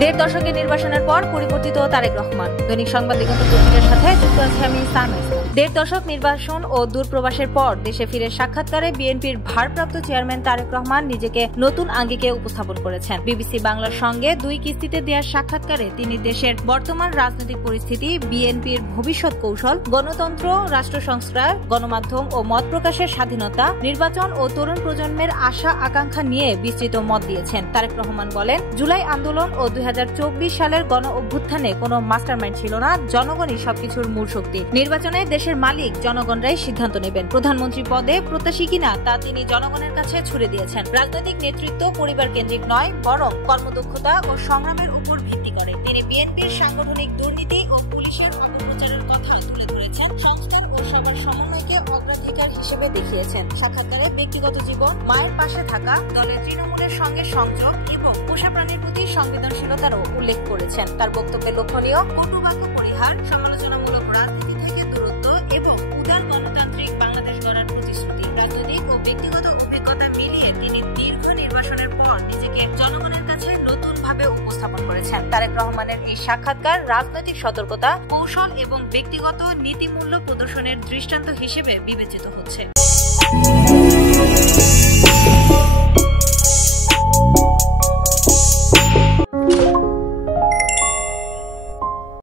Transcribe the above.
দেড় দশকের নির্বাসনের পর পরিবর্তিত তারেক রহমান। দৈনিক সংবাদ দিগন্ত পত্রিকার সাথে যুক্ত আছে আমি সালমা ইসলাম। দেড় দশক নির্বাসন ও দূরপ্রবাসের পর দেশে ফিরে সাক্ষাৎকারে বিএনপির ভারপ্রাপ্ত চেয়ারম্যান তারেক রহমান নিজেকে নতুন আঙ্গিকে উপস্থাপন করেছেন। বিবিসি বাংলার সঙ্গে 2 কিস্তিতে দেওয়া সাক্ষাৎকারে তিনি দেশের বর্তমান রাজনৈতিক পরিস্থিতি, বিএনপির ভবিষ্যৎ কৌশল, গণতন্ত্র, রাষ্ট্র সংস্কার, গণমাধ্যম ও মত প্রকাশের স্বাধীনতা, নির্বাচন ও তরুণ প্রজন্মের আশা আকাঙ্ক্ষা নিয়ে বিস্তৃত মত দিয়েছেন। তারেক রহমান বলেন, জুলাই আন্দোলন ও 2024 সালের গণ অভ্যুত্থানে কোনো মাস্টারমাইন্ড ছিল না, জনগণই সবকিছুর মূল শক্তি। নির্বাচনে দেশের মালিক জনগণরাই সিদ্ধান্ত নেবেন। প্রধানমন্ত্রী পদে প্রত্যাশী কিনা তা তিনি জনগণের কাছে ছুড়ে দিয়েছেন। রাজনৈতিক নেতৃত্ব পরিবার কেন্দ্রিক নয়, বরং কর্মদক্ষতা ও সংগ্রামের উপর ভিত্তি করে। তিনি বিএনপির সাংগঠনিক দুর্নীতি ও পুলিশের অপপ্রচারের কথা তুলে ধরেছেন। সংস্কার ও সবার সমন্বয়কে অগ্রাধিকার হিসেবে দেখিয়েছেন। সাক্ষাৎকারে ব্যক্তিগত জীবন, মায়ের পাশে থাকা, দলের তৃণমূলের সঙ্গে সংযোগ এবং পোষা প্রাণীর প্রতি সংবেদনশীলতারও উল্লেখ করেছেন। তার বক্তব্যে লক্ষণীয় কটুবাক্য পরিহার, সমালোচনামূলক রাজনীতি থেকে দূরত্ব এবং উদার গণতান্ত্রিক বাংলাদেশ গড়ার প্রতিশ্রুতি। রাজনৈতিক ও ব্যক্তিগত অভিজ্ঞতা মিলিয়ে তিনি দীর্ঘ নির্বাসনের পর নিজেকে জনগণের কাছে নতুনভাবে উপস্থাপন করেছেন। তারেক রহমানের এই সাক্ষাৎকার রাজনৈতিক সতর্কতা, কৌশল এবং ব্যক্তিগত নীতিমূল্য প্রদর্শনের দৃষ্টান্ত হিসেবে বিবেচিত হচ্ছে।